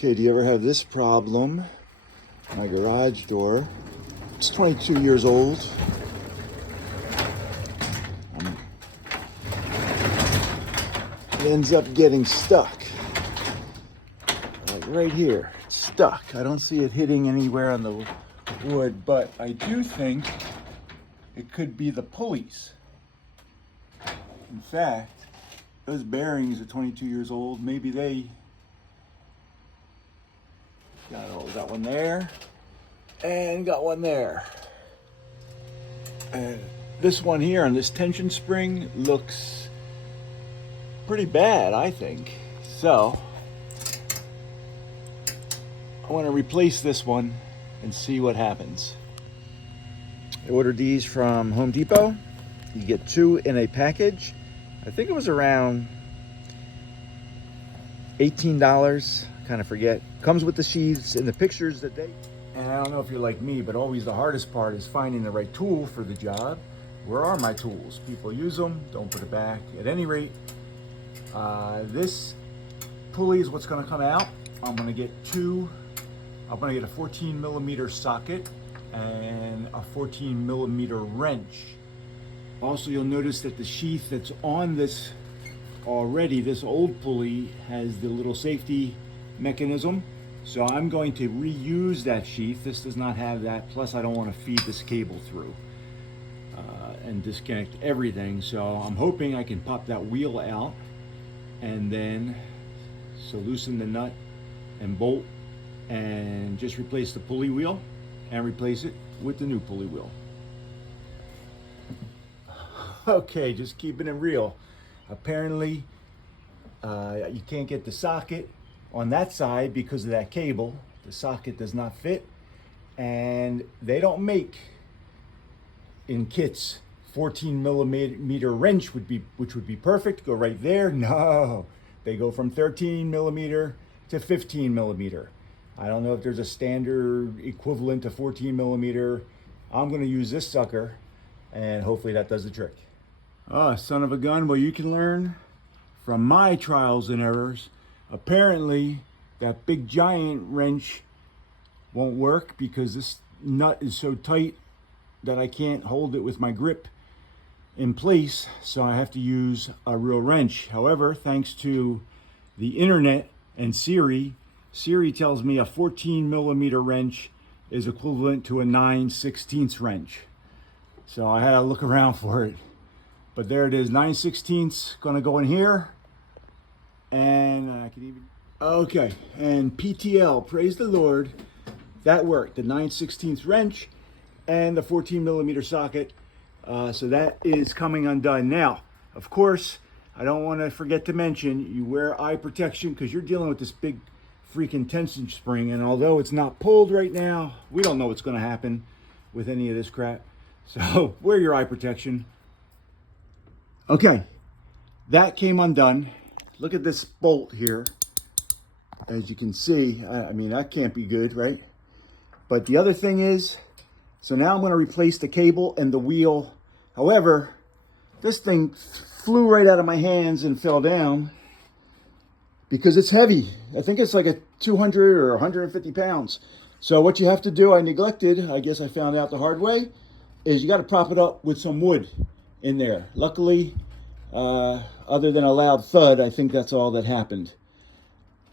Okay, do you ever have this problem? My garage door. It's 22 years old. It ends up getting stuck. Like right here, it's stuck. I don't see it hitting anywhere on the wood, but I do think it could be the pulleys. In fact, those bearings are 22 years old. Maybe they got one there and got one there. And this one here on this tension spring looks pretty bad, I think. So I want to replace this one and see what happens. I ordered these from Home Depot. You get 2 in a package. I think it was around $18. Kind of forget. Comes with the sheaths and the pictures that they... And I don't know if you're like me, but always the hardest part is finding the right tool for the job. Where are my tools? People use them, don't put it back. At any rate, this pulley is what's going to come out. I'm going to get a 14 millimeter socket and a 14 millimeter wrench. Also, you'll notice that the sheath that's on this already, this old pulley, has the little safety mechanism. So I'm going to reuse that sheath. This does not have that. Plus, I don't want to feed this cable through and disconnect everything. So I'm hoping I can pop that wheel out and then loosen the nut and bolt and just replace the pulley wheel and replace it with the new pulley wheel. Okay, just keeping it real. Apparently, you can't get the socket on that side because of that cable. The socket does not fit, and they don't make in kits 14 millimeter wrench which would be perfect. Go right there. No, they go from 13 millimeter to 15 millimeter. I don't know if there's a standard equivalent to 14 millimeter. I'm going to use this sucker, and hopefully that does the trick. Oh, son of a gun. Well, you can learn from my trials and errors. Apparently, that big giant wrench won't work because this nut is so tight that I can't hold it with my grip in place. So I have to use a real wrench. However, thanks to the internet and Siri tells me a 14 millimeter wrench is equivalent to a 9/16 wrench. So I had to look around for it. But there it is, 9/16 gonna go in here. And I can even, okay, and PTL, praise the Lord, that worked. The 9/16 wrench and the 14 millimeter socket. So that is coming undone. Now, of course, I don't want to forget to mention, you wear eye protection because you're dealing with this big freaking tension spring. And although it's not pulled right now, we don't know what's going to happen with any of this crap. So wear your eye protection. Okay, that came undone. Look at this bolt here. As you can see, I mean, that can't be good, right? But the other thing is, so now I'm going to replace the cable and the wheel. However, this thing flew right out of my hands and fell down because it's heavy. I think it's like a 200 or 150 pounds. So what you have to do, I neglected, I guess I found out the hard way, is you got to prop it up with some wood in there. Luckily, other than a loud thud, I think that's all that happened.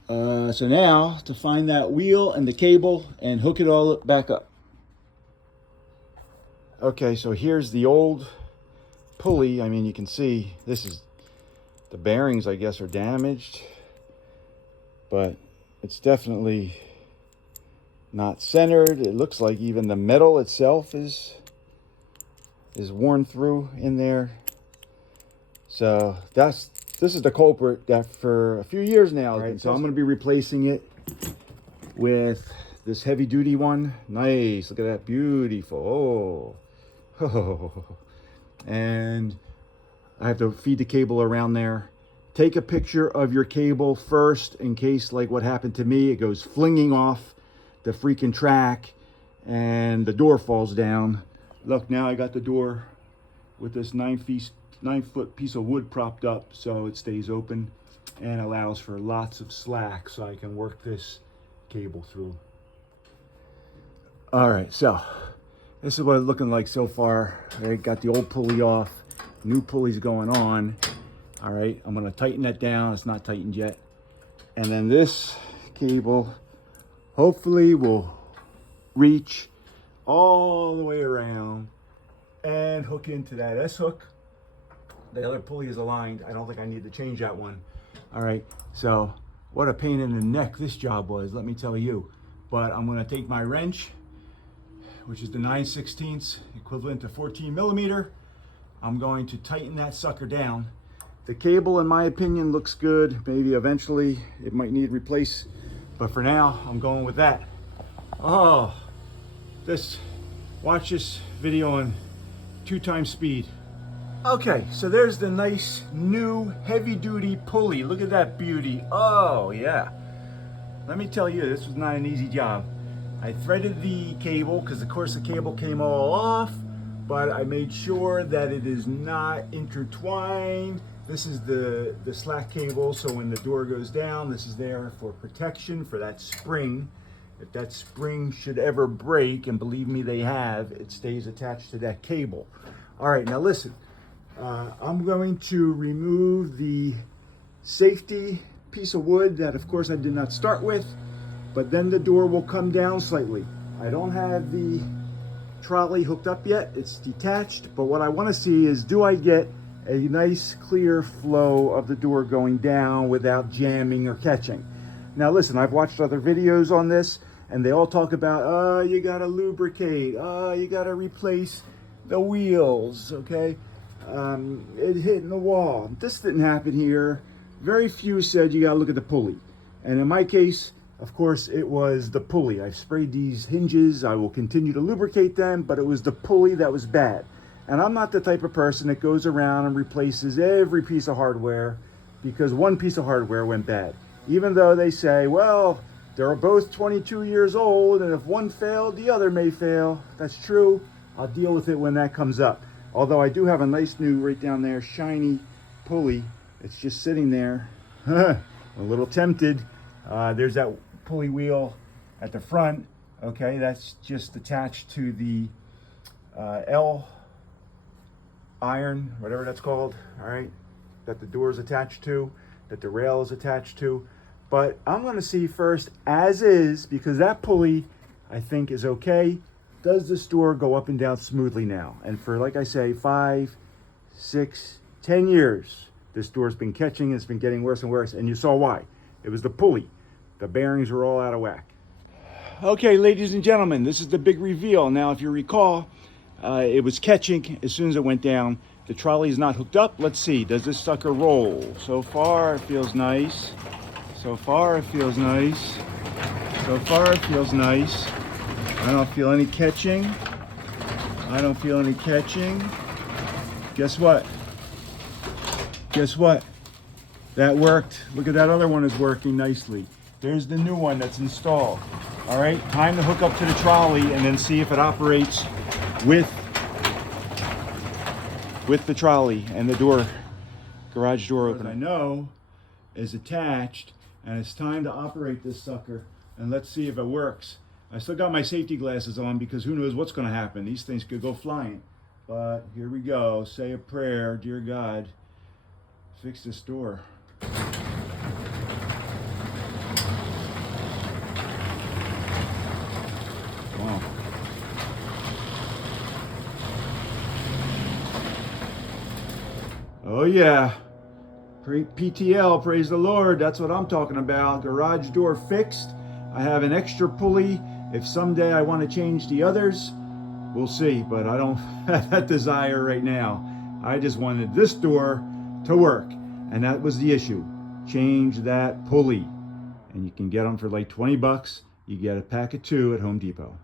So now to find that wheel and the cable and hook it all back up. Okay, so here's the old pulley. I mean, you can see this is the bearings, I guess, are damaged, but it's definitely not centered. It looks like even the metal itself is worn through in there. So this is the culprit that for a few years now, right? So I'm going to be replacing it with this heavy duty one. Nice, look at that, beautiful. Oh. And I have to feed the cable around there. Take a picture of your cable first in case, like what happened to me, it goes flinging off the freaking track and the door falls down. Look, now I got the door with this 9-foot piece of wood propped up so it stays open and allows for lots of slack so I can work this cable through. All right, so this is what it's looking like so far. I got the old pulley off, new pulley's going on. All right, I'm gonna tighten that down. It's not tightened yet. And then this cable hopefully will reach all the way around and hook into that S hook. The other pulley is aligned. I don't think I need to change that one. All right, so what a pain in the neck this job was, let me tell you. But I'm gonna take my wrench, which is the 9/16 equivalent to 14 millimeter. I'm going to tighten that sucker down. The cable, in my opinion, looks good. Maybe eventually it might need replace, but for now, I'm going with that. Oh, watch this video on 2x speed. Okay, so there's the nice new heavy duty pulley. Look at that beauty. Oh yeah. Let me tell you, this was not an easy job. I threaded the cable because of course the cable came all off, but I made sure that it is not intertwined. This is the slack cable, so when the door goes down, this is there for protection for that spring. If that spring should ever break, and believe me they have, it stays attached to that cable. All right, now listen. I'm going to remove the safety piece of wood that of course I did not start with, but then the door will come down slightly. I don't have the trolley hooked up yet, it's detached, but what I want to see is, do I get a nice clear flow of the door going down without jamming or catching? Now listen, I've watched other videos on this and they all talk about, oh, you gotta lubricate, oh, you gotta replace the wheels, okay? It hitting the wall. This didn't happen here. Very few said you gotta look at the pulley. And in my case, of course, it was the pulley. I've sprayed these hinges. I will continue to lubricate them, but it was the pulley that was bad. And I'm not the type of person that goes around and replaces every piece of hardware because one piece of hardware went bad. Even though they say, well, they're both 22 years old, and if one failed, the other may fail. That's true. I'll deal with it when that comes up. Although I do have a nice new, right down there, shiny pulley. It's just sitting there. A little tempted. There's that pulley wheel at the front. Okay, that's just attached to the L iron, whatever that's called, all right, that the door is attached to, that the rail is attached to. But I'm going to see first as is, because that pulley I think is okay. Does this door go up and down smoothly now? And for, like I say, 5, 6, 10 years, this door's been catching, it's been getting worse and worse, and you saw why. It was the pulley. The bearings were all out of whack. Okay, ladies and gentlemen, this is the big reveal. Now, if you recall, it was catching as soon as it went down. The trolley is not hooked up. Let's see, does this sucker roll? So far, it feels nice. So far, it feels nice. So far, it feels nice. I don't feel any catching. I don't feel any catching. Guess what? Guess what? That worked. Look at that other one is working nicely. There's the new one that's installed. All right, time to hook up to the trolley and then see if it operates with the trolley and the door, garage door opener. I know is attached, and it's time to operate this sucker, and let's see if it works. I still got my safety glasses on because who knows what's going to happen. These things could go flying. But here we go. Say a prayer. Dear God, fix this door. Wow. Oh yeah. PTL, praise the Lord. That's what I'm talking about. Garage door fixed. I have an extra pulley. If someday I want to change the others, we'll see, but I don't have that desire right now. I just wanted this door to work, and that was the issue. Change that pulley, and you can get them for like 20 bucks. You get a pack of 2 at Home Depot.